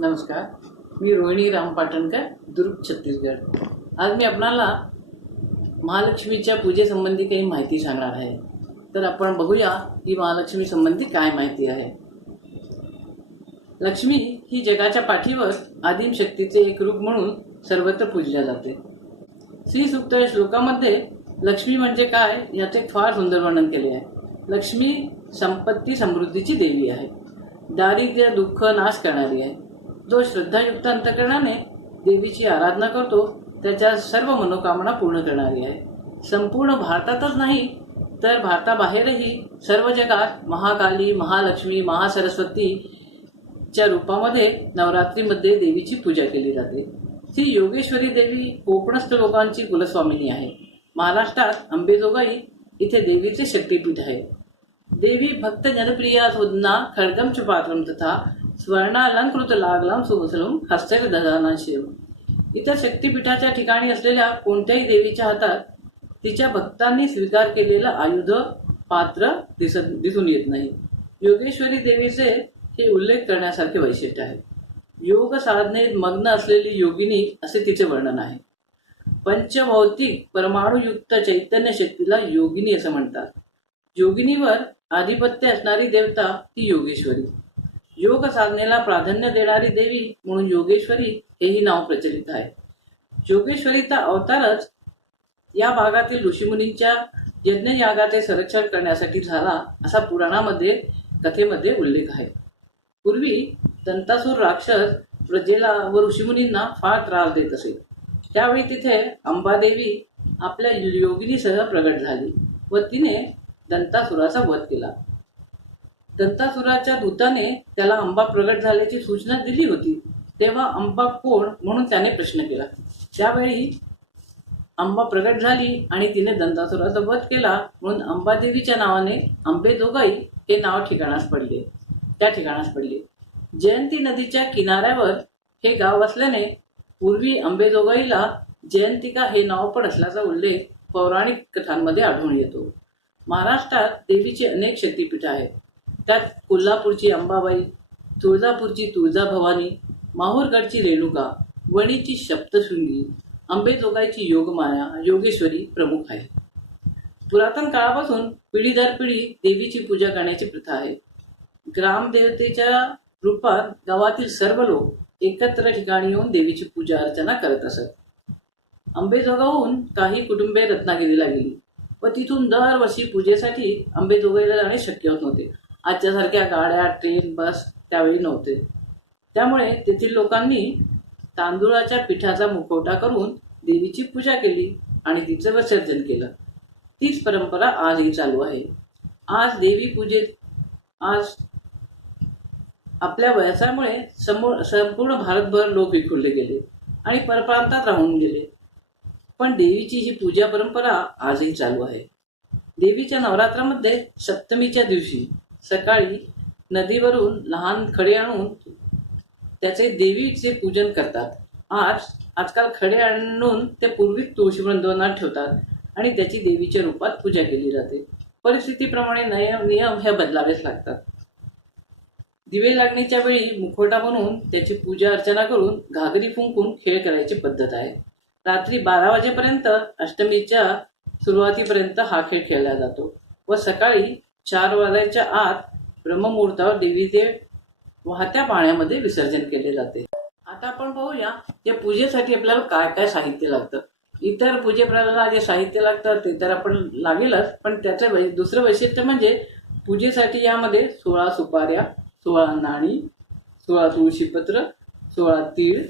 नमस्कार, मी रोहिणी राम पाटणकर, दुर्ग, छत्तीसगड। आज मी आपणाला महालक्ष्मीच्या पूजेसंबंधी काही माहिती सांगणार आहे। तर आपण बघूया की महालक्ष्मी संबंधी काय माहिती आहे। लक्ष्मी ही जगाच्या पाठीवर आदिम शक्तीचे एक रूप म्हणून सर्वत्र पूजल्या जाते। श्री सूक्त या श्लोकामध्ये लक्ष्मी म्हणजे काय याचे फार सुंदर वर्णन केले आहे। लक्ष्मी संपत्ती समृद्धीची देवी आहे, दारिद्र्य दुःख नाश करणारी आहे। जो श्रद्धायुक्त अंतकरणाने देवीची आराधना करतो त्याच्या सर्व मनोकामना पूर्ण करणारी आहे। संपूर्ण भारतातच नाही तर भारताबाहेरही सर्व जगात महाकाली, महालक्ष्मी, महासरस्वतीच्या रूपामध्ये नवरात्रीमध्ये देवीची पूजा केली जाते। श्री योगेश्वरी देवी कोकणस्थ लोकांची कुलस्वामिनी आहे। महाराष्ट्रात अंबेजोगाई इथे देवीचे शक्तीपीठ आहे। देवी भक्त जनप्रिया सुदना खड्गम च पात्रम तथा स्वर्णालंकृत लागलम सुवसलम हस्तर ददाना शिव। इतर शक्तीपीठाच्या ठिकाणी असलेल्या कोणत्याही देवीच्या हातात तिच्या भक्तांनी स्वीकार केलेलं आयुध पात्र दिसून येत नाही। योगेश्वरी देवीचे हे उल्लेख करण्यासारखे वैशिष्ट्य आहे। योग साधनेत मग्न असलेली योगिनी असे तिचे वर्णन आहे। पंचभौतिक परमाणुयुक्त चैतन्य शक्तीला योगिनी असं म्हणतात। योगिनीवर आधिपत्य असणारी देवता ही योगेश्वरी। योग साधनेला प्राधान्य देणारी देवी म्हणून योगेश्वरी हेही नाव प्रचलित आहे। योगेश्वरीचा अवतारच या भागातील ऋषीमुनींच्या यज्ञयागाचे संरक्षण करण्यासाठी झाला असा पुराणामध्ये कथेमध्ये उल्लेख आहे। पूर्वी दंतासूर राक्षस प्रजेला व ऋषीमुनींना फार त्रास देत असे। त्यावेळी तिथे अंबादेवी आपल्या योगिनीसह प्रगट झाली व तिने दंतासुराचा वध केला। दंतासुराच्या दूताने त्याला अंबा प्रगट झाल्याची सूचना दिली होती। तेव्हा अंबा कोण म्हणून त्याने प्रश्न केला। त्यावेळी अंबा प्रगट झाली आणि तिने दंतासुराचा वध केला म्हणून अंबादेवीच्या नावाने अंबेजोगाई हे नाव त्या ठिकाणास पडले। जयंती नदीच्या किनाऱ्यावर हे गाव असल्याने पूर्वी अंबेजोगाईला जयंतिका हे नाव पण असल्याचा उल्लेख पौराणिक कथांमध्ये आढळून येतो। महाराष्ट्रात देवीची अनेक शक्तीपीठ आहेत। त्यात कोल्हापूरची अंबाबाई, तुळजापूरची तुळजाभवानी, माहूरगडची रेणुका, वणीची सप्तशृंगी, अंबेजोगाईची योगमाया, योगेश्वरी प्रमुख आहे। पुरातन काळापासून पिढी दर पिढी देवीची पूजा करण्याची प्रथा आहे। ग्रामदेवतेच्या रूपात गावातील सर्व लोक एकत्र ठिकाणी येऊन देवीची पूजा अर्चना करत असत। अंबेजोगाईहून काही कुटुंबे रत्नागिरीला गेली व तिथून दरवर्षी पूजेसाठी अंबेजोगाईला जाणे शक्य होत नव्हते। आजच्या सारख्या गाड्या, ट्रेन, बस त्यावेळी नव्हते। त्यामुळे तेथील लोकांनी तांदूळाच्या पिठाचा मुखवटा करून देवीची पूजा केली आणि तिचं विसर्जन केलं। तीच परंपरा आजही चालू आहे। आज देवी पूजेत आपल्या वयाच्यामुळे संपूर्ण भारतभर लोक विखुरले गेले आणि परप्रांतात राहून गेले, पण देवीची ही पूजा परंपरा आजही चालू आहे। देवीच्या नवरात्रामध्ये सप्तमीच्या दिवशी सकाळी नदीवरून लहान खडे आणून त्याचे देवीचे पूजन करतात। आजकाल खडे आणून ते पूर्वी तुळशी वृंदावनात ठेवतात आणि त्याची देवीच्या रूपात पूजा केली जाते। परिस्थितीप्रमाणे नियम हे बदलावेच लागतात। दिवे लागणीच्या वेळी मुखवटा बनवून त्याची पूजा अर्चना करून घागरी फुंकून खेळ करायची पद्धत आहे। रात्री 12 वाजेपर्यंत अष्टमीच्या सुरुवातीपर्यंत हा खेळ खेळला जातो व सकाळी 4 वाजायच्या आत ब्रह्ममुहूर्तावर देवीचे वाहत्या पाण्यामध्ये विसर्जन केले जाते। आता आपण पाहूया या पूजेसाठी आपल्याला काय काय साहित्य लागतं। इतर पूजेप्रमाणे जे साहित्य लागतं ते तर आपण लागेलच, पण त्याचं दुसरं वैशिष्ट्य म्हणजे पूजेसाठी यामध्ये 16 सुपाऱ्या, 16 नाणी, 16 तुळशीपत्र, 16 तीळ,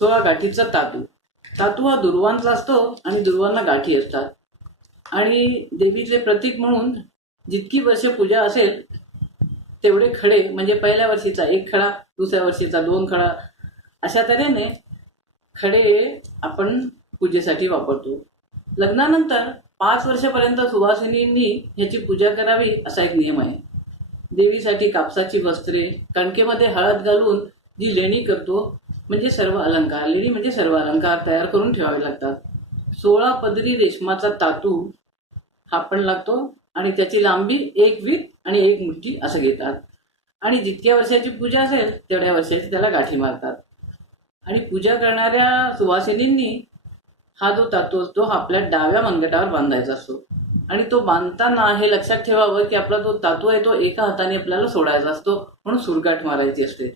16 गाठीचा तातू हा दुर्वांचा असतो आणि दुर्वांना गाठी असतात। आणि देवीचे प्रतीक म्हणून जितकी वर्ष पूजा असेल तेवढे खडे, म्हणजे पहिल्या वर्षीचा 1 खडा, दुसऱ्या वर्षीचा 2 खडा, अशा तऱ्हेने खडे आपण पूजेसाठी वापरतो। लग्नानंतर 5 वर्षापर्यंत सुवासिनींनी ह्याची पूजा करावी असा एक नियम आहे। देवीसाठी कापसाची वस्त्रे, कणकेमध्ये हळद घालून जी लेणी करतो म्हणजे सर्व अलंकार तयार करून ठेवावे लागतात। 16 पदरी रेशमाचा तातू हा पण लागतो आणि त्याची लांबी 1 वीत आणि 1 मुठी असं घेतात आणि जितक्या वर्षाची पूजा असेल तेवढ्या वर्षाची त्याला गाठी मारतात. आणि पूजा करणाऱ्या सुवासिनींनी हा जो तातू असतो हा आपल्या डाव्या मनगटावर बांधायचा असतो. आणि तो बांधताना हे लक्षात ठेवावं की आपला जो तातू आहे तो एका हाताने आपल्याला सोडायचा असतो, म्हणून सुरगाठ मारायची असते.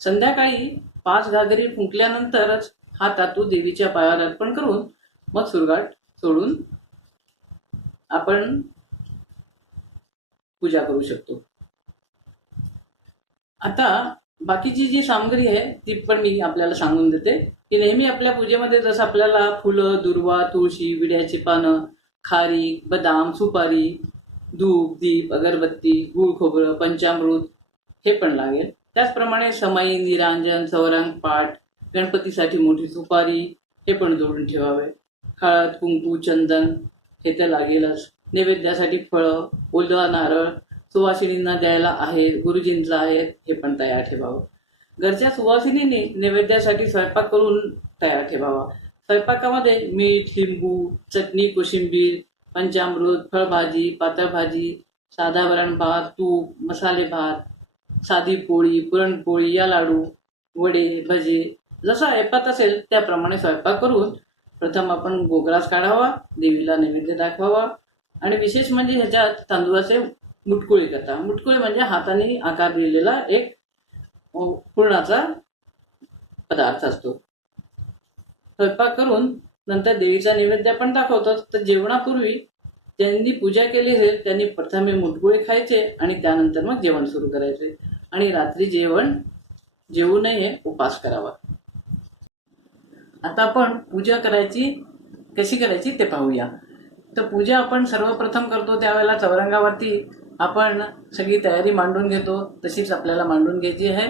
संध्याकाळी 5 घागरी फुंकल्यानंतरच हा तातू देवीच्या पायावर अर्पण करून मग सुरगाठ सोडून आपण पूजा करू शकतो. आता बाकीची जी सामग्री आहे ती पण मी आपल्याला सांगून देते की नेहमी आपल्या पूजेमध्ये जसं आपल्याला फुलं, दुर्वा, तुळशी, विड्याची पानं, खारीक, बदाम, सुपारी, धूप, दीप, अगरबत्ती, गूळ खोबरं, पंचामृत हे पण लागेल. त्याचप्रमाणे समई, निरांजन, चौरंग, पाट, गणपतीसाठी मोठी सुपारी हे पण जोडून ठेवावे. हळद, कुंकू, चंदन हे तर लागेलच. नैवेद्यासाठी फळं, ओला नारळ, सुवासिनींना द्यायला आहे, गुरुजींचं आहे हे पण तयार ठेवावं. घरच्या सुवासिनींनी नैवेद्यासाठी स्वयंपाक करून तयार ठेवावा. स्वयंपाकामध्ये मीठ, लिंबू, चटणी, कोशिंबीर, पंचामृत, फळभाजी, पातळ भाजी, साधा वरण भात, तूप, मसाले भात, साधी पोळी, पुरणपोळी, या लाडू, वडे, भजे जसा ऐपत असेल त्याप्रमाणे स्वयंपाक करून प्रथम आपण गोग्रास काढावा, देवीला नैवेद्य दाखवावा. आणि विशेष म्हणजे ह्याच्यात तांदूळाचे मुटकुळे करतात. मुटकुळे म्हणजे हाताने आकार दिलेला एक पूर्णाचा पदार्थ असतो. स्वयंपाक करून नंतर देवीचा नैवेद्य पण दाखवतो. तर जेवणापूर्वी ज्यांनी पूजा केली असेल त्यांनी प्रथमे मुटकुळे खायचे आणि त्यानंतर मग जेवण सुरू करायचे. आणि रात्री जेवू नये, उपास करावा. आता आपण पूजा कशी करायची ते पाहूया. तर पूजा आपण सर्वप्रथम करतो त्यावेळेला चौरंगावरती आपण सगळी तयारी मांडून घेतो. तशीच आपल्याला मांडून घ्यायची आहे.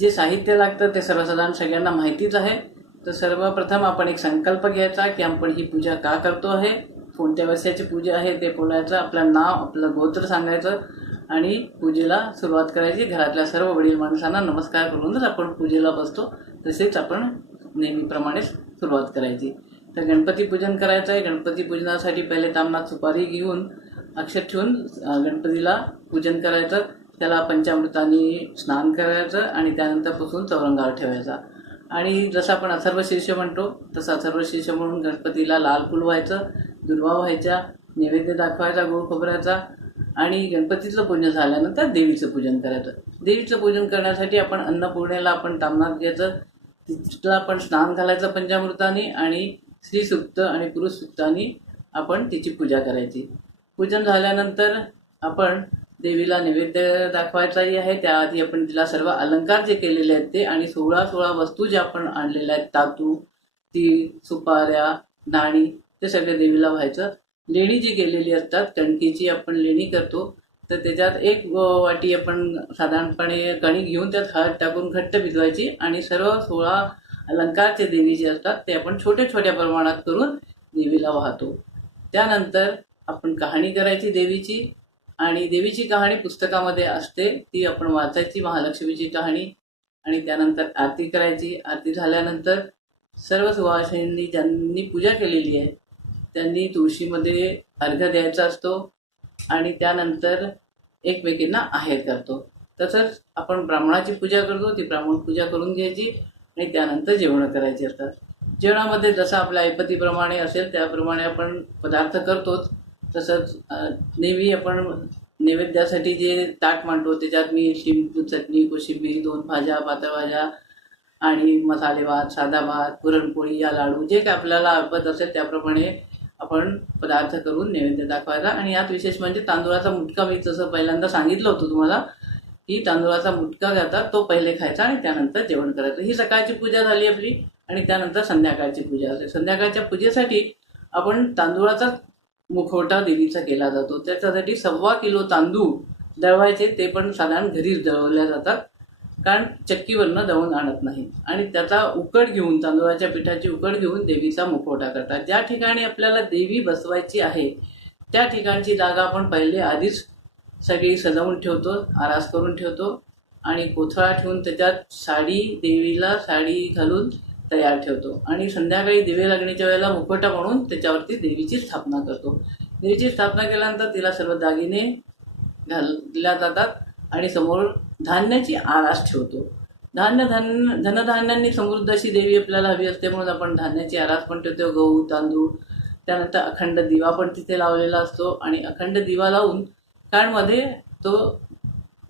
जे साहित्य लागतं ते सर्वसाधारण सगळ्यांना माहितीच आहे. तर सर्वप्रथम आपण एक संकल्प घ्यायचा की आपण ही पूजा का करतो आहे, कोणत्या वर्षाची पूजा आहे ते बोलायचं, आपलं नाव, आपलं गोत्र सांगायचं आणि पूजेला सुरुवात करायची. घरातल्या सर्व वडील माणसांना नमस्कार करूनच आपण पूजेला बसतो. तसेच आपण नेहमीप्रमाणे सुरुवात करायची. तर गणपती पूजन करायचं आहे. गणपती पूजनासाठी पहिले तामणात सुपारी घेऊन अक्षर ठेवून गणपतीला पूजन करायचं. त्याला पंचामृताने स्नान करायचं आणि त्यानंतर पुसून चौरंगावर ठेवायचा. आणि जसं आपण अथर्वशीर्ष म्हणतो तसं अथर्वशीर्ष म्हणून गणपतीला लाल फूल व्हायचं, दुर्वा व्हायच्या, नैवेद्य दाखवायचा गोड खोबऱ्याचा. आणि गणपतीचं पूजन झाल्यानंतर देवीचं पूजन करायचं. देवीचं पूजन करण्यासाठी आपण अन्नपूर्णेला आपण तामणात घ्यायचं, तिला आपण स्नान घालायचं पंचामृताने आणि स्त्रीसूक्त आणि पुरुष सूक्ताने आपण तिची पूजा करायची. पूजन झाल्यानंतर आपण देवीला नैवेद्य दाखवायचाही आहे. त्याआधी आपण तिला सर्व अलंकार जे केलेले आहेत ते आणि 16 वस्तू ज्या आपण आणलेल्या आहेत, तातू, तीळ, सुपाऱ्या, नाणी, ते सगळं देवीला व्हायचं. लेणी जी केलेली असतात, कणकीची आपण लेणी करतो, तर त्याच्यात 1 वाटी आपण साधारणपणे कणिक घेऊन त्यात हळद टाकून घट्ट भिजवायची आणि सर्व 16 अलंकारचे देवी जे असतात ते आपण छोट्या छोट्या प्रमाणात करून देवीला वाहतो. त्यानंतर आपण कहाणी करायची देवीची. आणि देवीची कहाणी पुस्तकामध्ये असते, ती आपण वाचायची, महालक्ष्मीची कहाणी. आणि त्यानंतर आरती करायची. आरती झाल्यानंतर सर्व सुवासिनींनी ज्यांनी पूजा केलेली आहे त्यांनी तुळशीमध्ये अर्घ्य द्यायचा असतो आणि त्यानंतर एकमेकींना आहेर करतो. तसंच आपण ब्राह्मणाची पूजा करतो, ती ब्राह्मण पूजा करून घ्यायची आणि त्यानंतर जेवणं करायची असतात. जेवणामध्ये जसं आपल्या ऐपतीप्रमाणे असेल त्याप्रमाणे आपण पदार्थ करतोच. तसंच नेहमी आपण नैवेद्यासाठी जे ताट मांडतो त्याच्यात मीठ, लिंबू, चटणी, कोशिंबीर, 2 भाज्या, पातळ भाज्या आणि मसाले भात, साधा भात, पुरणपोळी, या लाडू जे काय आपल्याला ऐपत असेल त्याप्रमाणे आपण पदार्थ करून नैवेद्य दाखवायचा. आणि यात विशेष म्हणजे तांदूळाचा मुटका, मी जसं पहिल्यांदा सांगितलं होतं तुम्हाला की तांदूळाचा मुटका घेतात तो पहिले खायचा आणि त्यानंतर जेवण करायचं. ही सकाळची पूजा झाली आपली. आणि त्यानंतर संध्याकाळची पूजा असते. संध्याकाळच्या पूजेसाठी आपण तांदूळाचा मुखवटा देवीचा केला जातो. त्याच्यासाठी 1.25 किलो तांदूळ दळवायचे, ते पण साधारण घरीच दळवल्या जातात, कारण चक्कीवरनं दळून आणत नाही. आणि त्याचा उकड घेऊन, तांदूळाच्या पिठाची उकड घेऊन देवीचा मुखवटा करतात. ज्या ठिकाणी आपल्याला देवी बसवायची आहे त्या ठिकाणची जागा आपण पहिले आधीच सगळी सजवून ठेवतो, आरास करून ठेवतो आणि कोथळा ठेवून त्याच्यात देवीला साडी घालून तयार ठेवतो. आणि संध्याकाळी दिवे लागण्याच्या वेळेला मुखवटा म्हणून त्याच्यावरती देवीची स्थापना करतो. देवीची स्थापना केल्यानंतर तिला सर्व दागिने घालल्या जातात आणि समोर धान्याची आरास ठेवतो. धनधान्यांनी समृद्ध अशी देवी आपल्याला हवी असते, म्हणून आपण धान्याची आरास पण ठेवतो, गहू तांदूळ. त्यानंतर अखंड दिवा पण तिथे लावलेला असतो आणि अखंड दिवा लावून काळमध्ये तो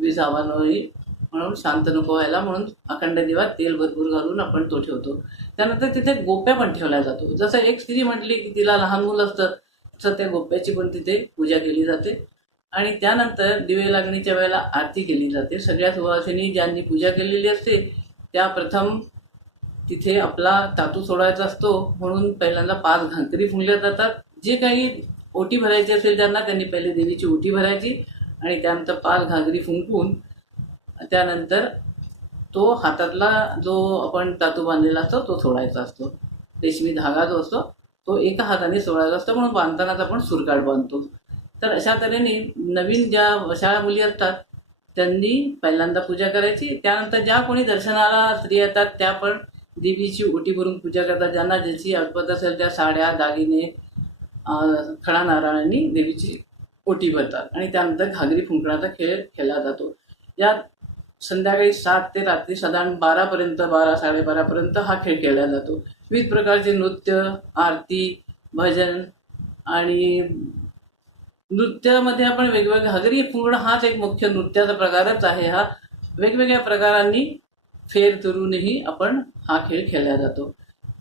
विझावा नाही म्हणून, शांत नको व्हायला म्हणून अखंड दिवा तेल भरपूर घालून आपण तो ठेवतो. त्यानंतर तिथे गोप्या पण ठेवल्या जातो. जसं एक स्त्री म्हटली की तिला लहान मुलं असतं, तसं त्या गोप्याची पण तिथे पूजा केली जाते. आणि त्यानंतर दिवे लागणीच्या वेळेला आरती केली जाते. सगळ्या सुवासिनी ज्यांनी पूजा केलेली असते त्या प्रथम तिथे आपला तातू सोडायचा असतो, म्हणून पहिल्यांदा 5 घागरी फुंकल्या जातात. जे काही ओटी भरायची असेल त्यांनी पहिले देवीची ओटी भरायची आणि त्यानंतर 5 घागरी फुंकून त्यानंतर तो हातातला जो आपण तातू बांधलेला असतो तो सोडायचा असतो. रेशमी धागा जो असतो तो एका हाताने सोडायचा असतो, म्हणून बांधतानाच आपण सुरकाट बांधतो. तर अशा तऱ्हेने नवीन ज्या वशाळा मुली असतात त्यांनी पहिल्यांदा पूजा करायची. त्यानंतर ज्या कोणी दर्शनाला स्त्रिया येतात त्या पण देवीची ओटी भरून पूजा करतात. ज्यांना ज्याची ऐपत असेल त्या साड्या दागिने खडा नारळांनी देवीची ओटी भरतात आणि त्यानंतर घागरी फुंकण्याचा खेळ खेळला जातो. या संध्याकाळी 7 ते रात्री साधारण 12पर्यंत 12-12:30पर्यंत हा खेळ खेळला जातो. विविध प्रकारचे नृत्य, आरती, भजन आणि नृत्यामध्ये आपण वेगवेगळ्या घागरी फुंकणं हाच एक मुख्य नृत्याचा प्रकारच आहे. हा वेगवेगळ्या प्रकारांनी फेर धरूनही आपण हा खेळ खेळला जातो.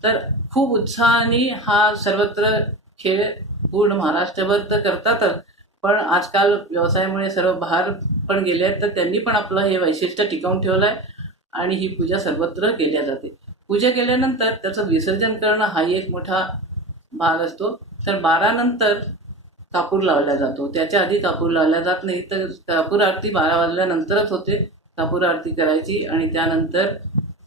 तर खूप उत्साहाने हा सर्वत्र खेळ पूर्ण महाराष्ट्रभर तर करतातच, पण आजकाल व्यवसायामुळे सर्व बाहेर पण गेले आहेत, तर त्यांनी पण आपलं हे वैशिष्ट्य टिकवून ठेवलं आहे आणि ही पूजा सर्वत्र केल्या जाते. पूजा केल्यानंतर त्याचं विसर्जन करणं हाही एक मोठा भाग असतो. तर 12 नंतर कापूर लावला जातो. त्याच्या आधी कापूर लावला जात नाही. तर कापूर आरती 12 वाजल्यानंतरच होते. कापूर आरती करायची आणि त्यानंतर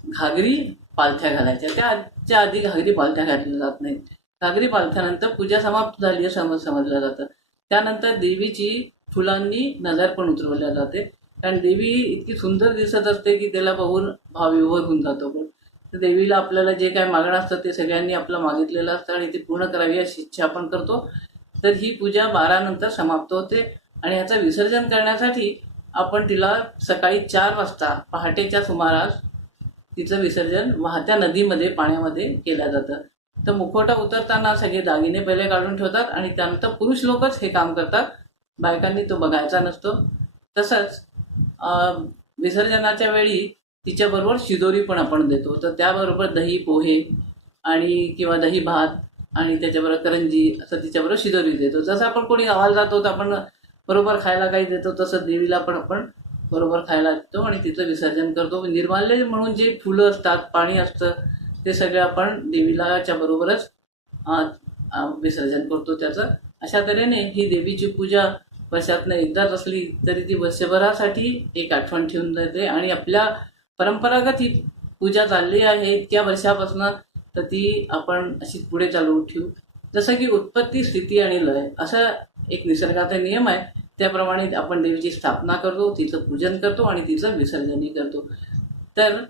घागरी पालथ्या घालायच्या. त्याच्या आधी घागरी पालथ्या घातल्या जात नाहीत. घागरी पालथ्यानंतर पूजा समाप्त झाली असं समजलं जातं. त्यानंतर देवीची फुलांनी नजर पण उतरवल्या जाते, कारण देवी इतकी सुंदर दिसत असते की त्याला बघून भावविभोर होऊन जातो. पण तर देवीला आपल्याला जे काय मागणं असतं ते सगळ्यांनी आपलं मागितलेलं असतं आणि ते पूर्ण करावी अशी इच्छा आपण करतो. तर ही पूजा 12 नंतर समाप्त होते आणि ह्याचं विसर्जन करण्यासाठी आपण तिला सकाळी 4 वाजता पहाटेच्या सुमारास तिचं विसर्जन वाहत्या नदीमध्ये पाण्यामध्ये केलं जातं. तर मुखवटा उतरताना सगळे दागिने पहिले काढून ठेवतात आणि त्यानंतर पुरुष लोकच हे काम करतात, बायकांनी तो बघायचा नसतो. तसंच विसर्जनाच्या वेळी तिच्याबरोबर शिदोरी पण आपण देतो. तर त्याबरोबर दही पोहे आणि किंवा दही भात आणि त्याच्याबरोबर करंजी असं तिच्याबरोबर शिदोरी देतो. जसं आपण कोणी गावाला जातो तर आपण बरोबर खायला काही देतो, तसं देवीला पण आपण बरोबर खायला देतो आणि तिचं विसर्जन करतो. निर्माल्य म्हणून जे फुलं असतात, पाणी असतं, ते सगळं आपण देवीलाच्या बरोबरच विसर्जन करतो त्याचं. अशा तऱ्हेने ही देवीची पूजा वर्षातनं एकदाच असली तरी ती वर्षभरासाठी एक आठवण ठेवून जाते आणि आपल्या परंपरागत ही पूजा चालली आहे इतक्या वर्षापासून, तर ती आपण अशी पुढे चालू ठेवू. जसं की उत्पत्ती, स्थिती आणि लय असा एक निसर्गाचा नियम आहे, त्याप्रमाणे आपण देवीची स्थापना करतो, तिचं पूजन करतो आणि तिचं विसर्जनही करतो. तर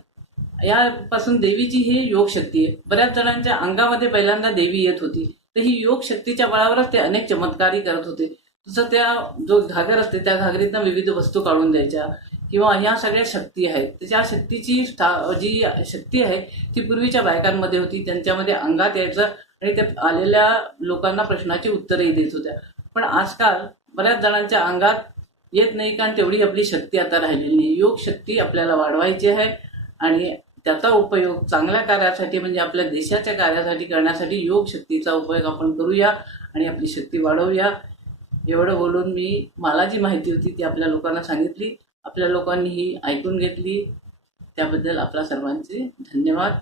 यापासून देवीची ही योग शक्ती आहे. बऱ्याच जणांच्या अंगामध्ये पहिल्यांदा देवी येत होती, तर ही योग शक्तीच्या बळावरच ते अनेक चमत्कारही करत होते. तसं त्या जो घागर असते त्या घागरीतनं विविध वस्तू काढून द्यायच्या किंवा ह्या सगळ्या शक्ती आहेत. त्या शक्तीची जी शक्ती आहे ती पूर्वीच्या बायकांमध्ये होती, त्यांच्यामध्ये अंगात यायचं आणि त्या आलेल्या लोकांना प्रश्नाची उत्तरही देत होत्या. पण आजकाल बऱ्याच जणांच्या अंगात येत नाही, कारण तेवढी आपली शक्ती आता राहिलेली नाही. योग शक्ती आपल्याला वाढवायची आहे आणि त्याचा उपयोग चांगल्या कार्यासाठी म्हणजे आपल्या देशाच्या कार्यासाठी करण्यासाठी योग शक्तीचा उपयोग आपण करूया आणि आपली शक्ती वाढवूया. एवढं बोलून मला जी माहिती होती ती आपल्या लोकांना सांगितली. आपल्या लोकांनी ही ऐकून घेतली, त्याबद्दल आपल्या सर्वांचे धन्यवाद.